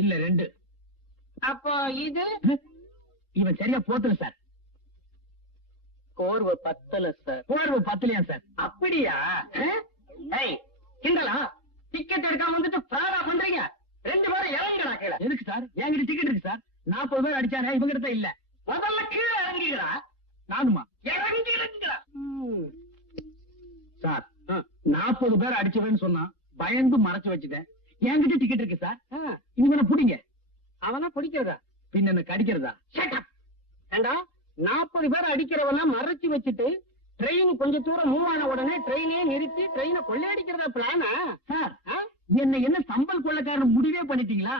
இல்ல 2. அப்போ இது இவன் சரியா போத்தல சார். கோர்வை பத்தல சார். போர்வு 10 சார். அப்படியா? கிண்டலா? டிக்கெட் எடுக்காம வந்துட்டு பிராடா பண்றீங்க. 2 பேரும் இறங்கிடா கீழே. எதுக்கு சார்? என்கிட்ட டிக்கெட் இருக்கு சார். 40 பேர் அடிச்சானே, இவங்க கிட்ட இல்ல. முதல்ல கீழே இறங்கிடா. நானுமா? இறங்கிடுங்கடா. சார் 40 பேர் அடிச்சவன்னு சொன்னா பயந்து மறைச்சு வச்சுட்டேன். என்கிட்ட டிக்கெட் இருக்கு சார். இவனை புடிங்க. அவனா பிடிக்கிறதா? பின்ன என்ன கடிக்கிறதா? ஏண்டா 40 பேர் அடிக்கிறவெல்லாம் மறைச்சு வச்சுட்டு ட்ரெயின் கொஞ்ச தூரம் மூவ் ஆன உடனே ட்ரெயினே நிறுத்தி ட்ரெயினை கொள்ளையடிக்கிறதா பிளானா? சார் என்ன சம்பல் கொள்ளக்காரன் முடிவே பண்ணிட்டீங்களா?